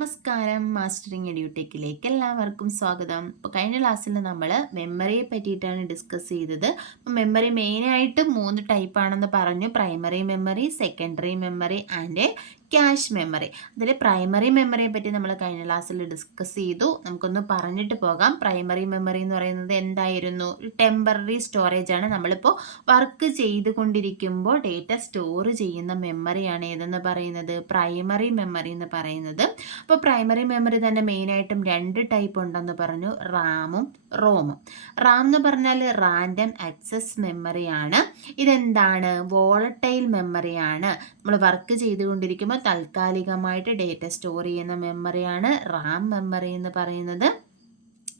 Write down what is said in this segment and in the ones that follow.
നമസ്കാരം, മാസ്റ്ററിങ് എഡ്യൂടെക്കിലേക്ക് എല്ലാവർക്കും സ്വാഗതം. ഇപ്പോൾ കഴിഞ്ഞ ക്ലാസ്സിൽ നമ്മൾ മെമ്മറിയെ പറ്റിയിട്ടാണ് ഡിസ്കസ് ചെയ്തത്. അപ്പോൾ മെമ്മറി മെയിനായിട്ട് 3 ടൈപ്പാണെന്ന് പറഞ്ഞു. Primary memory, secondary memory and cache memory. അതിൽ പ്രൈമറി മെമ്മറിയെ പറ്റി നമ്മൾ കഴിഞ്ഞ ക്ലാസ്സിൽ ഡിസ്കസ് ചെയ്തു. നമുക്കൊന്ന് പറഞ്ഞിട്ട് പോകാം. പ്രൈമറി മെമ്മറി എന്ന് പറയുന്നത് എന്തായിരുന്നു? ടെമ്പററി സ്റ്റോറേജ് ആണ്. നമ്മളിപ്പോൾ വർക്ക് ചെയ്തുകൊണ്ടിരിക്കുമ്പോൾ ഡേറ്റ സ്റ്റോർ ചെയ്യുന്ന മെമ്മറിയാണ് ഏതെന്ന് പറയുന്നത്? പ്രൈമറി മെമ്മറി എന്ന് പറയുന്നത്. അപ്പോൾ പ്രൈമറി മെമ്മറി തന്നെ മെയിനായിട്ടും 2 ടൈപ്പ് ഉണ്ടെന്ന് പറഞ്ഞു, റാമും റോമും. റാം എന്ന് പറഞ്ഞാൽ റാൻഡം ആക്സസ് മെമ്മറിയാണ്. ഇതെന്താണ്? വോളട്ടൈൽ മെമ്മറിയാണ്. നമ്മൾ വർക്ക് ചെയ്തുകൊണ്ടിരിക്കുമ്പോൾ താൽക്കാലികമായിട്ട് ഡേറ്റ സ്റ്റോർ ചെയ്യുന്ന മെമ്മറിയാണ് റാം മെമ്മറി എന്ന് പറയുന്നത്.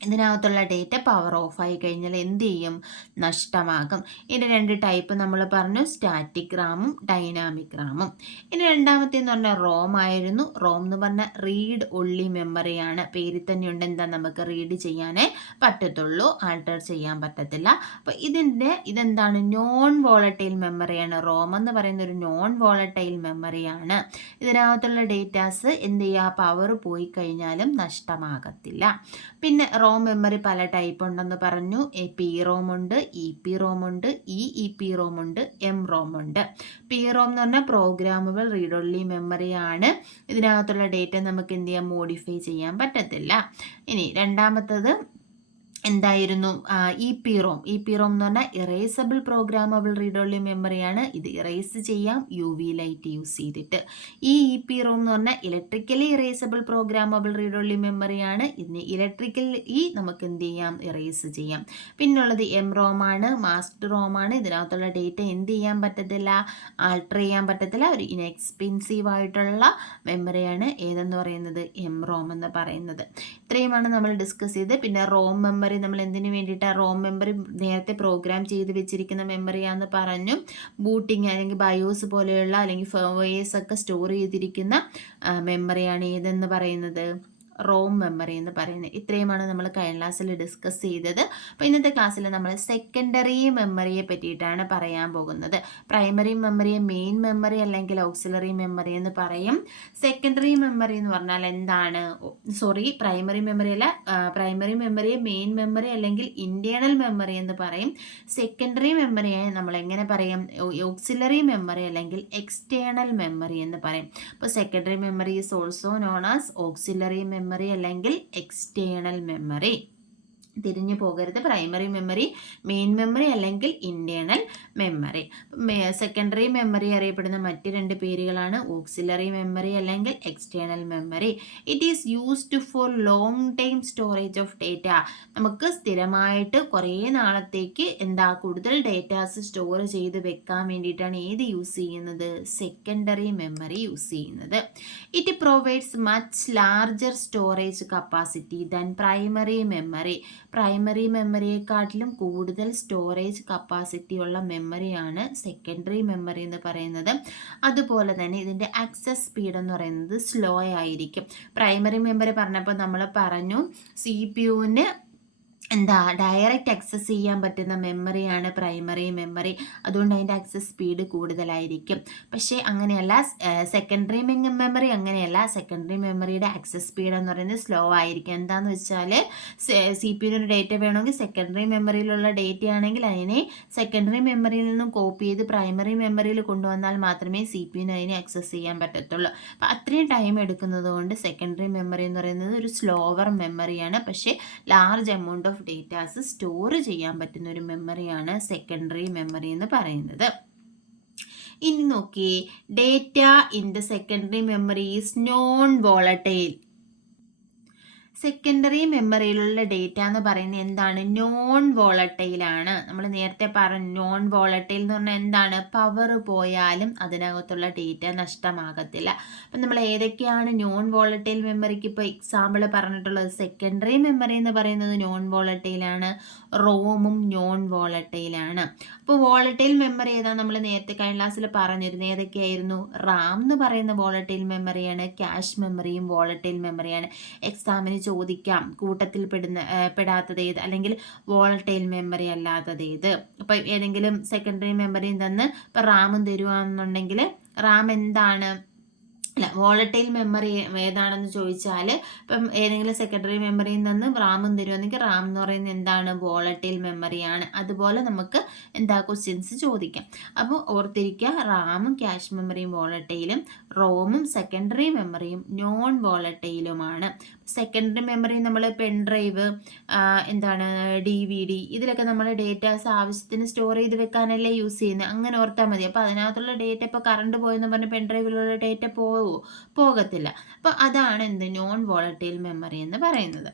ഇതിനകത്തുള്ള ഡേറ്റ പവർ ഓഫ് ആയി കഴിഞ്ഞാൽ എന്ത് ചെയ്യും? നഷ്ടമാകും. ഇതിൻ്റെ 2 ടൈപ്പ് നമ്മൾ പറഞ്ഞു, സ്റ്റാറ്റിക് റാമും ഡൈനാമിക് റാമും. ഇനി രണ്ടാമത്തേന്ന് പറഞ്ഞാൽ റോം ആയിരുന്നു. റോം എന്ന് പറഞ്ഞാൽ റീഡ് ഒള്ളി മെമ്മറിയാണ്. പേരിൽ തന്നെ ഉണ്ട്, എന്താ, നമുക്ക് റീഡ് ചെയ്യാനേ പറ്റത്തുള്ളൂ, ആൾട്ടർ ചെയ്യാൻ പറ്റത്തില്ല. അപ്പോൾ ഇതെന്താണ്? Non volatile മെമ്മറിയാണ്. റോം എന്ന് പറയുന്ന ഒരു നോൺ വോളറ്റൈൽ മെമ്മറിയാണ്. ഇതിനകത്തുള്ള ഡേറ്റാസ് എന്ത് ചെയ്യുക? പവർ പോയി കഴിഞ്ഞാലും നഷ്ടമാകത്തില്ല. പിന്നെ റോം മെമ്മറി പല ടൈപ്പ് ഉണ്ടെന്ന് പറഞ്ഞു. പി റോം ഉണ്ട്, ഇ പി റോം ഉണ്ട്, ഇ പി റോം ഉണ്ട്, എം റോം ഉണ്ട്. പി റോം എന്ന് പറഞ്ഞാൽ പ്രോഗ്രാമബിൾ റീഡ് ഒൺലി മെമ്മറിയാണ്. ഇതിനകത്തുള്ള ഡേറ്റ നമുക്ക് എന്ത് ചെയ്യാം? മോഡിഫൈ ചെയ്യാൻ പറ്റത്തില്ല. ഇനി രണ്ടാമത്തത് എന്തായിരുന്നു? E P ROM. E P ROM എന്ന് പറഞ്ഞാൽ ഇറേസബിൾ പ്രോഗ്രാമബിൾ റീഡ് ഒൺലി മെമ്മറിയാണ്. ഇത് ഇറേസ് ചെയ്യാം യു വി ലൈറ്റ് യൂസ് ചെയ്തിട്ട്. ഇ പി റോം എന്ന് പറഞ്ഞാൽ electrically erasable programmable read only മെമ്മറിയാണ്. ഇതിന് ഇലക്ട്രിക്കലി നമുക്ക് എന്ത് ചെയ്യാം? ഇറേസ് ചെയ്യാം. പിന്നുള്ളത് എം റോം ആണ്, മാസ്റ്റർ റോം ആണ്. ഇതിനകത്തുള്ള ഡേറ്റ എന്ത് ചെയ്യാൻ പറ്റത്തില്ല? ആൾട്ടർ ചെയ്യാൻ പറ്റത്തില്ല. ഒരു ഇൻഎക്സ്പെൻസീവ് ആയിട്ടുള്ള മെമ്മറിയാണ് ഏതെന്ന് പറയുന്നത്? എം റോം എന്ന് പറയുന്നത്. ഇത്രയുമാണ് നമ്മൾ ഡിസ്കസ് ചെയ്ത്. പിന്നെ റോം മെമ്മറി നമ്മൾ എന്തിനു വേണ്ടിയിട്ടാണ്? റോം മെമ്മറി നേരത്തെ പ്രോഗ്രാം ചെയ്ത് വെച്ചിരിക്കുന്ന മെമ്മറിയാന്ന് പറഞ്ഞു. ബൂട്ടിങ് അല്ലെങ്കിൽ ബയോസ് പോലെയുള്ള അല്ലെങ്കിൽ ഫേർവെയർസ് ഒക്കെ സ്റ്റോർ ചെയ്തിരിക്കുന്ന മെമ്മറിയാണ് ഏതെന്ന് പറയുന്നത്? റോം മെമ്മറി എന്ന് പറയുന്നത്. ഇത്രയുമാണ് നമ്മൾ കഴിഞ്ഞ ക്ലാസ്സിൽ ഡിസ്കസ് ചെയ്തത്. അപ്പോൾ ഇന്നത്തെ ക്ലാസ്സിൽ നമ്മൾ സെക്കൻഡറി മെമ്മറിയെ പറ്റിയിട്ടാണ് പറയാൻ പോകുന്നത്. പ്രൈമറി മെമ്മറിയെ മെയിൻ മെമ്മറി അല്ലെങ്കിൽ ഓക്സിലറി മെമ്മറി എന്ന് പറയും. സെക്കൻഡറി മെമ്മറി എന്ന് പറഞ്ഞാൽ എന്താണ്? പ്രൈമറി മെമ്മറി അല്ല. പ്രൈമറി മെമ്മറിയെ മെയിൻ മെമ്മറി അല്ലെങ്കിൽ ഇന്റേണൽ മെമ്മറി എന്ന് പറയും. സെക്കൻഡറി മെമ്മറിയെ നമ്മൾ എങ്ങനെ പറയും? ഓക്സിലറി മെമ്മറി അല്ലെങ്കിൽ എക്സ്റ്റേണൽ മെമ്മറി എന്ന് പറയും. അപ്പോൾ secondary memory is also known as auxiliary memory അല്ലെങ്കിൽ എക്സ്റ്റേണൽ മെമ്മറി. തിരിഞ്ഞു പോകരുത്. പ്രൈമറി മെമ്മറി, മെയിൻ മെമ്മറി അല്ലെങ്കിൽ ഇന്റേണൽ മെമ്മറി. സെക്കൻഡറി മെമ്മറി അറിയപ്പെടുന്ന മറ്റ് 2 പേരുകളാണ് ഓക്സിലറി മെമ്മറി അല്ലെങ്കിൽ external memory. It is used for long time storage of data. നമുക്ക് സ്ഥിരമായിട്ട് കുറേ നാളത്തേക്ക് കൂടുതൽ ഡേറ്റാസ് സ്റ്റോർ ചെയ്ത് വെക്കാൻ വേണ്ടിയിട്ടാണ് ഏത് യൂസ് ചെയ്യുന്നത്? സെക്കൻഡറി മെമ്മറി യൂസ് ചെയ്യുന്നത്. It provides much larger storage capacity than primary memory. Primary മെമ്മറിയെക്കാട്ടിലും കൂടുതൽ സ്റ്റോറേജ് കപ്പാസിറ്റി ഉള്ള മെമ്മറിയാണ് സെക്കൻഡറി മെമ്മറി എന്ന് പറയുന്നത്. അതുപോലെ തന്നെ ഇതിൻ്റെ ആക്സസ് സ്പീഡ് എന്ന് പറയുന്നത് സ്ലോ ആയിരിക്കും. പ്രൈമറി മെമ്മറി പറഞ്ഞപ്പോൾ നമ്മൾ പറഞ്ഞു CPU ഡയറക്റ്റ് ആക്സസ് ചെയ്യാൻ പറ്റുന്ന മെമ്മറിയാണ് പ്രൈമറി മെമ്മറി. അതുകൊണ്ട് അതിൻ്റെ ആക്സസ് സ്പീഡ് കൂടുതലായിരിക്കും. പക്ഷേ അങ്ങനെയല്ല സെക്കൻഡറി മെമ്മറി. അങ്ങനെയല്ല, സെക്കൻഡറി മെമ്മറിയുടെ ആക്സസ് സ്പീഡ് എന്ന് പറയുന്നത് സ്ലോ ആയിരിക്കും. എന്താണെന്ന് വെച്ചാൽ CPU ഒരു ഡേറ്റ വേണമെങ്കിൽ സെക്കൻഡറി മെമ്മറിയിലുള്ള ഡേറ്റ ആണെങ്കിൽ അതിനെ സെക്കൻഡറി മെമ്മറിയിൽ നിന്നും കോപ്പി ചെയ്ത് പ്രൈമറി മെമ്മറിയിൽ കൊണ്ടുവന്നാൽ മാത്രമേ CPU അതിനെ ആക്സസ് ചെയ്യാൻ പറ്റത്തുള്ളൂ. അപ്പോൾ അത്രയും ടൈം എടുക്കുന്നത് കൊണ്ട് സെക്കൻഡറി മെമ്മറി എന്ന് പറയുന്നത് ഒരു സ്ലോവർ മെമ്മറിയാണ്. പക്ഷേ large amount of datas store ചെയ്യാൻ പറ്റുന്ന ഒരു മെമ്മറിയാണ് സെക്കൻഡറി മെമ്മറി എന്ന് പറയുന്നത്. ഇനി നോക്കി, data in the secondary memory is non volatile. Secondary മെമ്മറിയിലുള്ള ഡേറ്റ എന്ന് പറയുന്നത് എന്താണ്? നോൺ വോളറ്റൈൽ ആണ്. നമ്മൾ നേരത്തെ പറഞ്ഞു നോൺ വോളറ്റൈൽ എന്ന് പറഞ്ഞാൽ എന്താണ്? പവർ പോയാലും അതിനകത്തുള്ള ഡേറ്റ നഷ്ടമാകത്തില്ല. അപ്പം നമ്മൾ ഏതൊക്കെയാണ് നോൺ വോളറ്റൈൽ മെമ്മറിക്ക് ഇപ്പോൾ എക്സാമ്പിൾ പറഞ്ഞിട്ടുള്ളത്? സെക്കൻഡറി മെമ്മറി എന്ന് പറയുന്നത് നോൺ വോളറ്റൈൽ ആണ്. റോമും നോൺ വോളറ്റൈൽ ആണ്. അപ്പോൾ വോളറ്റൈൽ മെമ്മറി ഏതാ? നമ്മൾ നേരത്തെ കഴിഞ്ഞ ക്ലാസ്സിൽ പറഞ്ഞിരുന്നു. ഏതൊക്കെയായിരുന്നു? റാം എന്ന് പറയുന്ന വോളറ്റൈൽ മെമ്മറിയാണ്. ക്യാഷ് മെമ്മറിയും വോളറ്റൈൽ മെമ്മറിയാണ്. എക്സാമിന് ചോദിക്കാം കൂട്ടത്തിൽ പെടാത്തത് ഏത്, അല്ലെങ്കിൽ വോളറ്റൈൽ മെമ്മറി അല്ലാത്തത് ഏത്. അപ്പോൾ ഏതെങ്കിലും സെക്കൻഡറി മെമ്മറിയും തന്ന് ഇപ്പോൾ റാമും തരുവാണെന്നുണ്ടെങ്കിൽ റാം എന്താണ്? അല്ല, വോളറ്റൈൽ മെമ്മറി ഏതാണെന്ന് ചോദിച്ചാൽ ഇപ്പം ഏതെങ്കിലും സെക്കൻഡറി മെമ്മറിയിൽ നിന്ന് റാമും തരുമെന്നെങ്കിൽ റാം എന്ന് പറയുന്നത് എന്താണ്, വോളറ്റൈൽ മെമ്മറിയാണ്. അതുപോലെ നമുക്ക് എന്താ ക്വസ്റ്റ്യൻസ് ചോദിക്കാം. അപ്പോൾ ഓർത്തിരിക്കുക, റാമും ക്യാഷ് മെമ്മറിയും വോളറ്റൈലും, റോമും സെക്കൻഡറി മെമ്മറിയും നോൺ വോളറ്റൈലുമാണ്. സെക്കൻഡറി മെമ്മറി നമ്മൾ പെൻ ഡ്രൈവ്, എന്താണ് DVD, ഇതിലൊക്കെ നമ്മൾ ഡേറ്റാസ് ആവശ്യത്തിന് സ്റ്റോർ ചെയ്ത് വെക്കാനല്ലേ യൂസ് ചെയ്യുന്നത്. അങ്ങനെ ഓർത്താൽ മതി. അപ്പോൾ അതിനകത്തുള്ള ഡേറ്റ ഇപ്പോൾ കറണ്ട് പോയെന്ന് പറഞ്ഞ് പെൻ ഡ്രൈവിലുള്ള ഡേറ്റ പോകത്തില്ല. അപ്പോൾ അതാണ് എന്ത്, നോൺ വോളറ്റൈൽ മെമ്മറി എന്ന് പറയുന്നത്.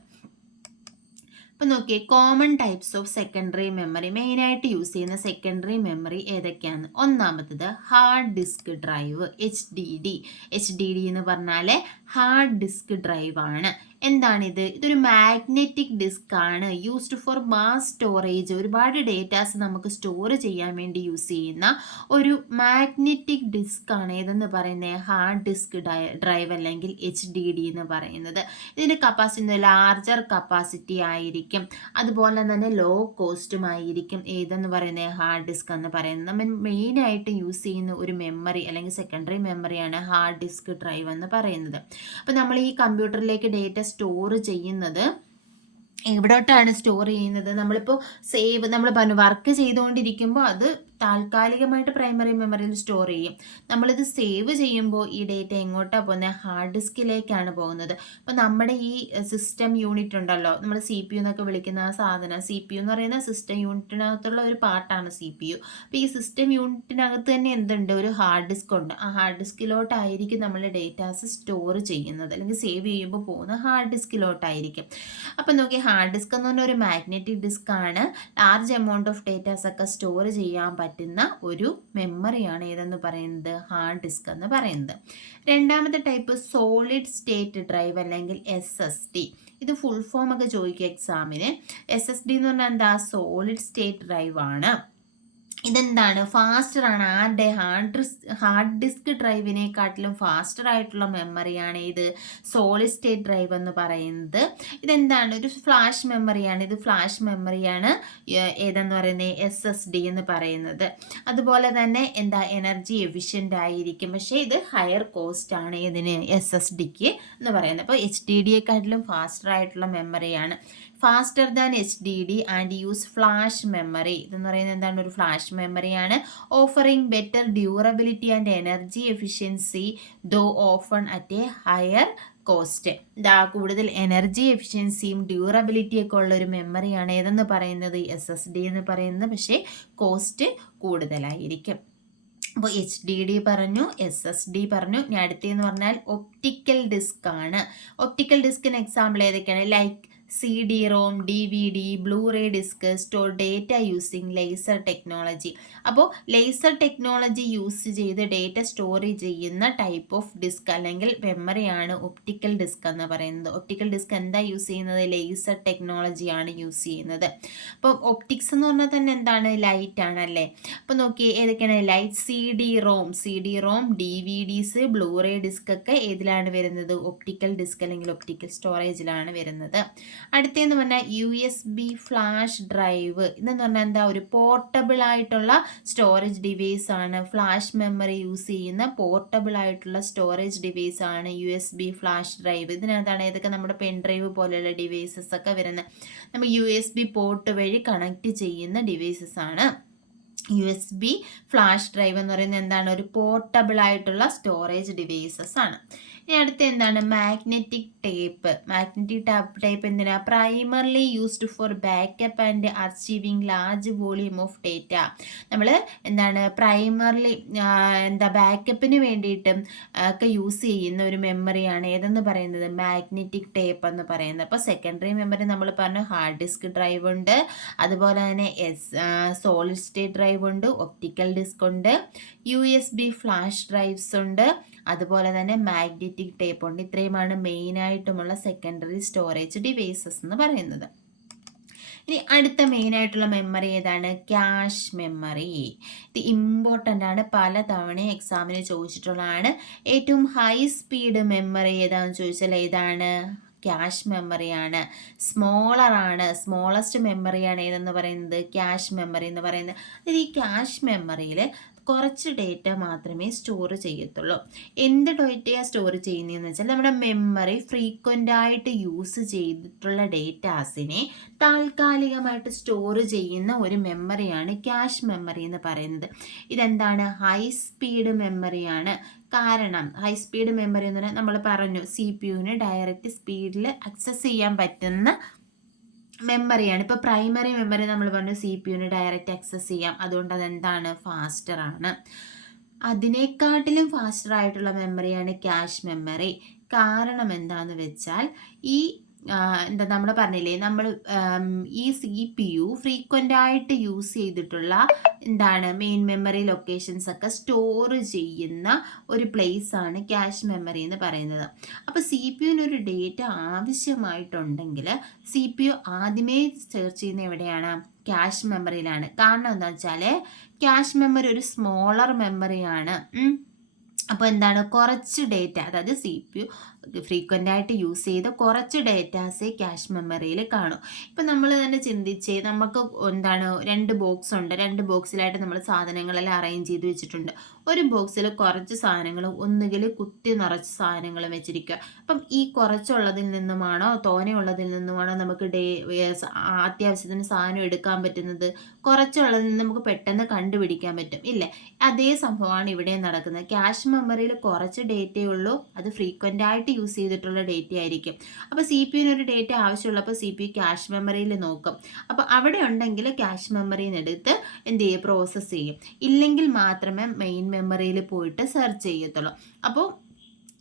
അപ്പം നോക്കിയേ, common types of secondary memory, മെയിനായിട്ട് യൂസ് ചെയ്യുന്ന സെക്കൻഡറി മെമ്മറി ഏതൊക്കെയാണ്? ഒന്നാമത്തത് ഹാർഡ് ഡിസ്ക് ഡ്രൈവ്, HDD എന്ന് പറഞ്ഞാൽ ഹാർഡ് ഡിസ്ക് ഡ്രൈവ് ആണ്. എന്താണിത്? ഇതൊരു മാഗ്നറ്റിക് ഡിസ്ക് ആണ്, യൂസ്ഡ് ഫോർ മാസ് സ്റ്റോറേജ്. ഒരുപാട് ഡേറ്റാസ് നമുക്ക് സ്റ്റോർ ചെയ്യാൻ വേണ്ടി യൂസ് ചെയ്യുന്ന ഒരു മാഗ്നറ്റിക് ഡിസ്ക് ആണ് ഏതെന്ന് പറയുന്നത്, ഹാർഡ് ഡിസ്ക് ഡ്രൈവ് അല്ലെങ്കിൽ HDD എന്ന് പറയുന്നത്. ഇതിൻ്റെ കപ്പാസിറ്റി ലാർജർ കപ്പാസിറ്റി ആയിരിക്കും, അതുപോലെ തന്നെ ലോ കോസ്റ്റും ആയിരിക്കും. ഏതെന്ന് പറയുന്നത്, ഹാർഡ് ഡിസ്ക് എന്ന് പറയുന്നത്. നമ്മൾ മെയിനായിട്ട് യൂസ് ചെയ്യുന്ന ഒരു മെമ്മറി അല്ലെങ്കിൽ സെക്കൻഡറി മെമ്മറിയാണ് ഹാർഡ് ഡിസ്ക് ഡ്രൈവ് എന്ന് പറയുന്നത്. അപ്പോൾ നമ്മൾ ഈ കമ്പ്യൂട്ടറിലേക്ക് ഡേറ്റ സ്റ്റോർ ചെയ്യുന്നത് എവിടോട്ടാണ് സ്റ്റോർ ചെയ്യുന്നത്? നമ്മളിപ്പോൾ നമ്മൾ പറഞ്ഞു വർക്ക് ചെയ്തുകൊണ്ടിരിക്കുമ്പോൾ അത് താൽക്കാലികമായിട്ട് പ്രൈമറി മെമ്മറിയിൽ സ്റ്റോർ ചെയ്യും. നമ്മളിത് സേവ് ചെയ്യുമ്പോൾ ഈ ഡേറ്റ എങ്ങോട്ടാണ് പോകുന്നത്? ഹാർഡ് ഡിസ്കിലേക്കാണ് പോകുന്നത്. അപ്പോൾ നമ്മുടെ ഈ സിസ്റ്റം യൂണിറ്റ് ഉണ്ടല്ലോ, നമ്മൾ CPU എന്നൊക്കെ വിളിക്കുന്ന ആ സാധനം, CPU എന്ന് പറയുന്ന സിസ്റ്റം യൂണിറ്റിനകത്തുള്ള ഒരു പാർട്ടാണ് CPU. അപ്പോൾ ഈ സിസ്റ്റം യൂണിറ്റിനകത്ത് തന്നെ എന്തുണ്ട്? ഒരു ഹാർഡ് ഡിസ്ക് ഉണ്ട്. ആ ഹാർഡ് ഡിസ്കിലോട്ടായിരിക്കും നമ്മൾ ഡേറ്റാസ് സ്റ്റോർ ചെയ്യുന്നത്, അല്ലെങ്കിൽ സേവ് ചെയ്യുമ്പോൾ പോകുന്ന ഹാർഡ് ഡിസ്കിലോട്ടായിരിക്കും. അപ്പം നോക്കി, ഹാർഡ് ഡിസ്ക് എന്ന് പറഞ്ഞാൽ ഒരു മാഗ്നറ്റിക് ഡിസ്ക് ആണ്. ലാർജ് എമൗണ്ട് ഓഫ് ഡേറ്റാസ് ഒക്കെ സ്റ്റോർ ചെയ്യാൻ പറ്റുന്ന ഒരു മെമ്മറിയാണ് ഏതെന്ന് പറയുന്നത്, ഹാർഡ് ഡിസ്ക് എന്ന് പറയുന്നത്. രണ്ടാമത്തെ ടൈപ്പ് സോളിഡ് സ്റ്റേറ്റ് ഡ്രൈവ് അല്ലെങ്കിൽ SSD. ഇത് ഫുൾ ഫോം ഒക്കെ ചോദിക്കും എക്സാമിന്. SSD എന്ന് പറഞ്ഞാൽ എന്താ? സോളിഡ് സ്റ്റേറ്റ് ഡ്രൈവ് ആണ്. ഇതെന്താണ്? ഫാസ്റ്റർ ആണ്. ആരുടെ? ഹാർഡ് ഡിസ്ക് ഡ്രൈവിനെക്കാട്ടിലും ഫാസ്റ്റർ ആയിട്ടുള്ള മെമ്മറിയാണ് ഇത് സോളിഡ് സ്റ്റേറ്റ് ഡ്രൈവ് എന്ന് പറയുന്നത്. ഇതെന്താണ്? ഒരു ഫ്ലാഷ് മെമ്മറിയാണ്. ഇത് ഫ്ലാഷ് മെമ്മറിയാണ് ഏതെന്ന് പറയുന്നത്, SSD എന്ന് പറയുന്നത്. അതുപോലെ തന്നെ എന്താ, എനർജി എഫിഷ്യൻ്റ് ആയിരിക്കും. പക്ഷേ ഇത് ഹയർ കോസ്റ്റ് ആണ് ഇതിന്, SSDക്ക് എന്ന് പറയുന്നത്. അപ്പോൾ HDDയെക്കാട്ടിലും ഫാസ്റ്റർ ആയിട്ടുള്ള മെമ്മറിയാണ്. Faster than HDD and use flash memory. ഇതെന്ന് പറയുന്നത് എന്താണ്? ഒരു ഫ്ലാഷ് മെമ്മറിയാണ്. Offering better durability and energy efficiency though often at a higher cost. കൂടുതൽ എനർജി എഫിഷ്യൻസിയും ഡ്യൂറബിലിറ്റിയൊക്കെ ഉള്ള ഒരു മെമ്മറിയാണ് ഏതെന്ന് പറയുന്നത്, SSD എന്ന് പറയുന്നത്. പക്ഷേ കോസ്റ്റ് കൂടുതലായിരിക്കും. അപ്പോൾ HDD പറഞ്ഞു, SSD പറഞ്ഞു. ഇനി അടുത്തെന്ന് പറഞ്ഞാൽ ഒപ്റ്റിക്കൽ ഡിസ്ക് ആണ്. ഒപ്റ്റിക്കൽ ഡിസ്കിന് എക്സാമ്പിൾ ഏതൊക്കെയാണ്? Like CD-ROM, DVD, Blu-ray disc store data using laser technology. അപ്പോൾ ലേസർ ടെക്നോളജി യൂസ് ചെയ്ത് ഡേറ്റ സ്റ്റോർ ചെയ്യുന്ന ടൈപ്പ് ഓഫ് ഡിസ്ക് അല്ലെങ്കിൽ മെമ്മറിയാണ് ഒപ്റ്റിക്കൽ ഡിസ്ക് എന്ന് പറയുന്നത്. ഒപ്റ്റിക്കൽ ഡിസ്ക് എന്താ യൂസ് ചെയ്യുന്നത്? ലേസർ ടെക്നോളജിയാണ് യൂസ് ചെയ്യുന്നത്. അപ്പോൾ ഒപ്റ്റിക്സ് എന്ന് പറഞ്ഞാൽ തന്നെ എന്താണ്? ലൈറ്റ് ആണല്ലേ. അപ്പോൾ നോക്കി ഏതൊക്കെയാണ്? Light, CD-ROM, DVDs, Blu-ray disk ഒക്കെ ഏതിലാണ് വരുന്നത്? ഒപ്റ്റിക്കൽ ഡിസ്ക് അല്ലെങ്കിൽ ഒപ്റ്റിക്കൽ സ്റ്റോറേജിലാണ് വരുന്നത്. അടുത്തെന്ന് പറഞ്ഞാൽ USB ഫ്ലാഷ് ഡ്രൈവ്. ഇതെന്ന് പറഞ്ഞാൽ എന്താ? ഒരു പോർട്ടബിൾ ആയിട്ടുള്ള സ്റ്റോറേജ് ഡിവൈസ് ആണ്. ഫ്ലാഷ് മെമ്മറി യൂസ് ചെയ്യുന്ന പോർട്ടബിൾ ആയിട്ടുള്ള സ്റ്റോറേജ് ഡിവൈസ് ആണ് USB ഫ്ലാഷ് ഡ്രൈവ്. ഇതിനകത്താണ് ഏതൊക്കെ നമ്മുടെ പെൻ ഡ്രൈവ് പോലെയുള്ള ഡിവൈസസ് ഒക്കെ വരുന്നത്. നമ്മൾ USB പോർട്ട് വഴി കണക്ട് ചെയ്യുന്ന ഡിവൈസസ് ആണ് USB ഫ്ലാഷ് ഡ്രൈവ് എന്ന് പറയുന്നത്. എന്താണ്? ഒരു പോർട്ടബിൾ ആയിട്ടുള്ള സ്റ്റോറേജ് ഡിവൈസസ് ആണ്. ഇനി അടുത്ത എന്താണ്? മാഗ്നറ്റിക് ടേപ്പ് എന്തിനാ? Primarily used for backup and archiving large volume of data. നമ്മൾ എന്താണ് പ്രൈമർലി ബാക്കപ്പിന് വേണ്ടിയിട്ടും ഒക്കെ യൂസ് ചെയ്യുന്ന ഒരു മെമ്മറിയാണ് ഏതെന്ന് പറയുന്നത്? മാഗ്നറ്റിക് ടേപ്പ് എന്ന് പറയുന്നത്. അപ്പോൾ സെക്കൻഡറി മെമ്മറി നമ്മൾ പറഞ്ഞു, ഹാർഡ് ഡിസ്ക് ഡ്രൈവ് ഉണ്ട്, അതുപോലെ തന്നെ സോളിഡ് സ്റ്റേറ്റ് ഡ്രൈവ് ഉണ്ട്, ഒപ്റ്റിക്കൽ ഡിസ്ക് ഉണ്ട്, USB ഫ്ലാഷ് ഡ്രൈവ്സ് ഉണ്ട്, അതുപോലെ തന്നെ മാഗ്നറ്റിക് ടേപ്പ് ഉണ്ട്. ഇത്രയുമാണ് മെയിനായിട്ടുമുള്ള സെക്കൻഡറി സ്റ്റോറേജ് ഡിവൈസസ് എന്ന് പറയുന്നത്. ഇനി അടുത്ത മെയിനായിട്ടുള്ള മെമ്മറി ഏതാണ്? Cache memory. ഇത് ഇമ്പോർട്ടൻ്റ് ആണ്, പല തവണ എക്സാമിന് ചോദിച്ചിട്ടുള്ളതാണ്. ഏറ്റവും ഹൈ സ്പീഡ് മെമ്മറി ഏതാണെന്ന് ചോദിച്ചാൽ ഏതാണ്? ക്യാഷ് മെമ്മറിയാണ്. സ്മോളസ്റ്റ് മെമ്മറിയാണ് ഏതെന്ന് പറയുന്നത്? ക്യാഷ് മെമ്മറി എന്ന് പറയുന്നത്. ഈ ക്യാഷ് മെമ്മറിയിൽ കുറച്ച് ഡേറ്റ മാത്രമേ സ്റ്റോർ ചെയ്യത്തുള്ളൂ. എന്ത് ഡേറ്റയാണ് സ്റ്റോർ ചെയ്യുന്നതെന്ന് വെച്ചാൽ നമ്മുടെ മെമ്മറി ഫ്രീക്വൻ്റ് ആയിട്ട് യൂസ് ചെയ്തിട്ടുള്ള ഡേറ്റാസിനെ താൽക്കാലികമായിട്ട് സ്റ്റോർ ചെയ്യുന്ന ഒരു മെമ്മറിയാണ് ക്യാഷ് മെമ്മറി എന്ന് പറയുന്നത്. ഇതെന്താണ്? ഹൈ സ്പീഡ് മെമ്മറിയാണ്. കാരണം ഹൈ സ്പീഡ് മെമ്മറി എന്ന് പറഞ്ഞാൽ നമ്മൾ പറഞ്ഞു CPU-ന് ഡയറക്റ്റ് സ്പീഡിൽ ആക്സസ് ചെയ്യാൻ പറ്റുന്ന മെമ്മറിയാണ്. ഇപ്പോൾ പ്രൈമറി മെമ്മറി നമ്മൾ പറഞ്ഞു CPU-ന് ഡയറക്റ്റ് ആക്സസ് ചെയ്യാം, അതുകൊണ്ട് അതെന്താണ്? ഫാസ്റ്റർ ആണ്. അതിനേക്കാട്ടിലും ഫാസ്റ്റർ ആയിട്ടുള്ള മെമ്മറിയാണ് ക്യാഷ് മെമ്മറി. കാരണം എന്താണെന്ന് വെച്ചാൽ ഈ എന്താ നമ്മൾ പറഞ്ഞില്ലേ, നമ്മൾ ഈ CPU ഫ്രീക്വൻ്റ് ആയിട്ട് യൂസ് ചെയ്തിട്ടുള്ള എന്താണ് മെയിൻ മെമ്മറി ലൊക്കേഷൻസ് ഒക്കെ സ്റ്റോർ ചെയ്യുന്ന ഒരു പ്ലേസ് ആണ് ക്യാഷ് മെമ്മറി എന്ന് പറയുന്നത്. അപ്പോൾ CPU-ന് ഒരു ഡേറ്റ ആവശ്യമായിട്ടുണ്ടെങ്കിൽ CPU ആദ്യമേ സെർച്ച് ചെയ്യുന്ന എവിടെയാണ്? ക്യാഷ് മെമ്മറിയിലാണ്. കാരണം എന്താ വെച്ചാൽ ക്യാഷ് മെമ്മറി ഒരു സ്മോളർ മെമ്മറിയാണ്. അപ്പോൾ എന്താണ്? കുറച്ച് ഡേറ്റ, അതായത് CPU ഫ്രീക്വൻ്റ് ആയിട്ട് യൂസ് ചെയ്ത് കുറച്ച് ഡേറ്റാസേ ക്യാഷ് മെമ്മറിയിൽ കാണും. ഇപ്പം നമ്മൾ തന്നെ ചിന്തിച്ചേ, നമുക്ക് എന്താണ് 2 ബോക്സ് ഉണ്ട്. 2 ബോക്സിലായിട്ട് നമ്മൾ സാധനങ്ങളെല്ലാം അറേഞ്ച് ചെയ്ത് വെച്ചിട്ടുണ്ട്. ഒരു ബോക്സിൽ കുറച്ച് സാധനങ്ങളും ഒന്നുകിൽ കുത്തി നിറച്ച് സാധനങ്ങളും വെച്ചിരിക്കുക. അപ്പം ഈ കുറച്ചുള്ളതിൽ നിന്നുമാണോ തോനെയുള്ളതിൽ നിന്നുമാണോ നമുക്ക് അത്യാവശ്യത്തിന് സാധനം എടുക്കാൻ പറ്റുന്നത്? കുറച്ചുള്ളതിൽ നിന്ന് നമുക്ക് പെട്ടെന്ന് കണ്ടുപിടിക്കാൻ പറ്റും ഇല്ലേ? അതേ സംഭവമാണ് ഇവിടെ നടക്കുന്നത്. ക്യാഷ് മെമ്മറിയിൽ കുറച്ച് ഡേറ്റയേ ഉള്ളൂ, അത് ഫ്രീക്വൻ്റ് ആയിട്ട് യൂസ് ചെയ്തിട്ടുള്ള ഡേറ്റ ആയിരിക്കും. അപ്പോൾ CPU-ന് ഒരു ഡേറ്റ ആവശ്യമുള്ളപ്പോൾ CPU ക്യാഷ് മെമ്മറിയിൽ നോക്കും. അപ്പോൾ അവിടെ ഉണ്ടെങ്കിൽ ക്യാഷ് മെമ്മറിയിൽ നിന്ന് എടുത്ത് എന്ത് ചെയ്യും? പ്രോസസ്സ് ചെയ്യും. ഇല്ലെങ്കിൽ മാത്രമേ മെയിൻ മെമ്മറിയിൽ പോയിട്ട് സെർച്ച് ചെയ്യത്തുള്ളൂ. അപ്പോൾ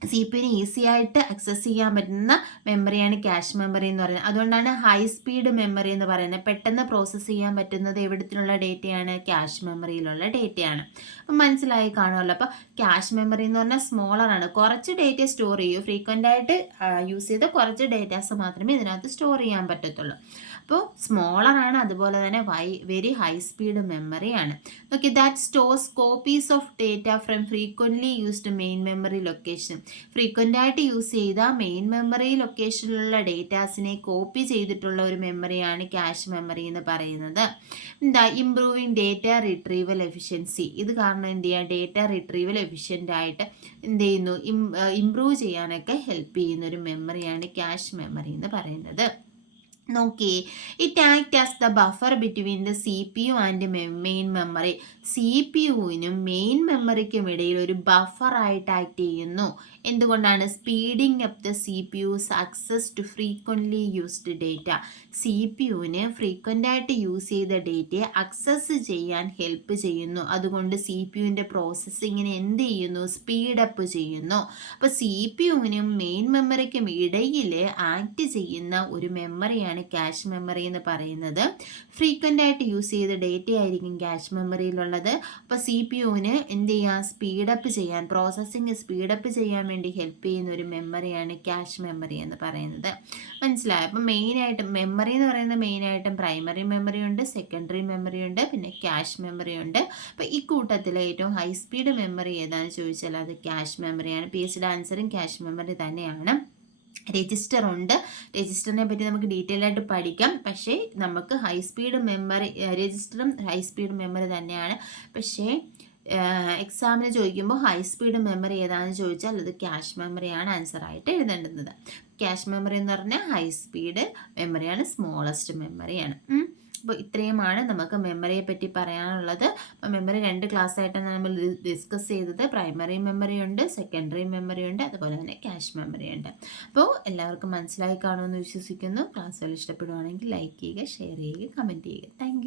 CPU-ന് ഈസി ആയിട്ട് ആക്സസ് ചെയ്യാൻ പറ്റുന്ന മെമ്മറിയാണ് ക്യാഷ് മെമ്മറി എന്ന് പറയുന്നത്. അതുകൊണ്ടാണ് ഹൈ സ്പീഡ് മെമ്മറി എന്ന് പറയുന്നത്. പെട്ടെന്ന് പ്രോസസ്സ് ചെയ്യാൻ പറ്റുന്നത് എവിടത്തിലുള്ള ഡേറ്റയാണ്? ക്യാഷ് മെമ്മറിയിലുള്ള ഡേറ്റയാണ്. അപ്പം മനസ്സിലായി കാണുമല്ലോ. അപ്പോൾ ക്യാഷ് മെമ്മറി എന്ന് പറഞ്ഞാൽ സ്മോളറാണ്. കുറച്ച് ഡേറ്റ സ്റ്റോർ ചെയ്യൂ. ഫ്രീക്വൻ്റ് ആയിട്ട് യൂസ് ചെയ്ത കുറച്ച് ഡേറ്റാസ് മാത്രമേ ഇതിനകത്ത് സ്റ്റോർ ചെയ്യാൻ പറ്റത്തുള്ളൂ. അപ്പോൾ സ്മോളറാണ്, അതുപോലെ തന്നെ വെരി ഹൈ സ്പീഡ് മെമ്മറിയാണ്. Okay, that stores copies of data from frequently used main memory location. Frequent ആയിട്ട് യൂസ് ചെയ്ത മെയിൻ മെമ്മറി ലൊക്കേഷനിലുള്ള ഡേറ്റാസിനെ കോപ്പി ചെയ്തിട്ടുള്ള ഒരു മെമ്മറിയാണ് ക്യാഷ് മെമ്മറി എന്ന് പറയുന്നത്. എന്താ? Improving data retrieval efficiency. ഇത് കാരണം എന്ത് ചെയ്യുക? ഡേറ്റ റിട്രീവൽ എഫിഷ്യൻ്റ് ആയിട്ട് എന്ത് ചെയ്യുന്നു? ഇംപ്രൂവ് ചെയ്യാനൊക്കെ ഹെൽപ്പ് ചെയ്യുന്ന ഒരു മെമ്മറിയാണ് ക്യാഷ് മെമ്മറി എന്ന് പറയുന്നത്. നോക്കിയേ, it act as the buffer between the CPU and main memory. CPU-നും മെയിൻ മെമ്മറിക്കും ഇടയിൽ ഒരു ബഫറായിട്ട് ആക്ട് ചെയ്യുന്നു. എന്തുകൊണ്ടാണ്? Speeding up the CPU's access to frequently used data. CPU-ന് ഫ്രീക്വൻ്റ് ആയിട്ട് യൂസ് ചെയ്ത ഡേറ്റയെ ആക്സസ് ചെയ്യാൻ ഹെൽപ്പ് ചെയ്യുന്നു. അതുകൊണ്ട് CPU-ൻ്റെ പ്രോസസ്സിങ്ങിന് എന്ത് ചെയ്യുന്നു? സ്പീഡപ്പ് ചെയ്യുന്നു. അപ്പോൾ CPU-നും മെയിൻ മെമ്മറിക്കും ഇടയിൽ ആക്ട് ചെയ്യുന്ന ഒരു മെമ്മറിയാണ് ക്യാഷ് മെമ്മറി എന്ന് പറയുന്നത്. ഫ്രീക്വൻ്റ് ആയിട്ട് യൂസ് ചെയ്ത ഡേറ്റ ആയിരിക്കും ക്യാഷ് മെമ്മറിയിലുള്ളത്. അപ്പോൾ CPU-ന് എന്ത് ചെയ്യാം? സ്പീഡപ്പ് ചെയ്യാൻ, പ്രോസസ്സിങ് സ്പീഡപ്പ് ചെയ്യാൻ വേണ്ടി ഹെൽപ്പ് ചെയ്യുന്ന ഒരു മെമ്മറിയാണ് ക്യാഷ് മെമ്മറി എന്ന് പറയുന്നത്. മനസ്സിലായോ? അപ്പം മെയിനായിട്ടും മെമ്മറി എന്ന് പറയുന്നത് മെയിനായിട്ടും പ്രൈമറി മെമ്മറി ഉണ്ട്, സെക്കൻഡറി മെമ്മറി ഉണ്ട്, പിന്നെ ക്യാഷ് മെമ്മറി ഉണ്ട്. അപ്പോൾ ഈ കൂട്ടത്തിൽ ഏറ്റവും ഹൈ സ്പീഡ് മെമ്മറി ഏതാണെന്ന് ചോദിച്ചാൽ അത് ക്യാഷ് മെമ്മറിയാണ്. PhD ആൻസറും ക്യാഷ് മെമ്മറി തന്നെയാണ്. രജിസ്റ്റർ ഉണ്ട്. രജിസ്റ്ററിനെ പറ്റി നമുക്ക് ഡീറ്റെയിൽ ആയിട്ട് പഠിക്കാം. പക്ഷേ നമുക്ക് ഹൈ സ്പീഡ് മെമ്മറി, രജിസ്റ്ററും ഹൈ സ്പീഡ് മെമ്മറി തന്നെയാണ്. പക്ഷേ എക്സാമിന് ചോദിക്കുമ്പോൾ ഹൈ സ്പീഡ് മെമ്മറി ഏതാണെന്ന് ചോദിച്ചാൽ അത് ക്യാഷ് മെമ്മറിയാണ് ആൻസറായിട്ട് എഴുതേണ്ടുന്നത്. ക്യാഷ് മെമ്മറി എന്ന് പറഞ്ഞാൽ ഹൈ സ്പീഡ് മെമ്മറിയാണ്, സ്മോളസ്റ്റ് മെമ്മറിയാണ്. അപ്പോൾ ഇത്രയുമാണ് നമുക്ക് മെമ്മറിയെ പറ്റി പറയാനുള്ളത്. അപ്പോൾ മെമ്മറി 2 ക്ലാസ് ആയിട്ടാണ് നമ്മൾ ഡിസ്കസ് ചെയ്തത്. പ്രൈമറി മെമ്മറി ഉണ്ട്, സെക്കൻഡറി മെമ്മറി ഉണ്ട്, അതുപോലെ തന്നെ ക്യാഷ് മെമ്മറി ഉണ്ട്. അപ്പോൾ എല്ലാവർക്കും മനസ്സിലായി കാണുമെന്ന് വിശ്വസിക്കുന്നു. ക്ലാസ്സുകൾ ഇഷ്ടപ്പെടുവാണെങ്കിൽ ലൈക്ക് ചെയ്യുക, ഷെയർ ചെയ്യുക, കമൻറ്റ് ചെയ്യുക. താങ്ക്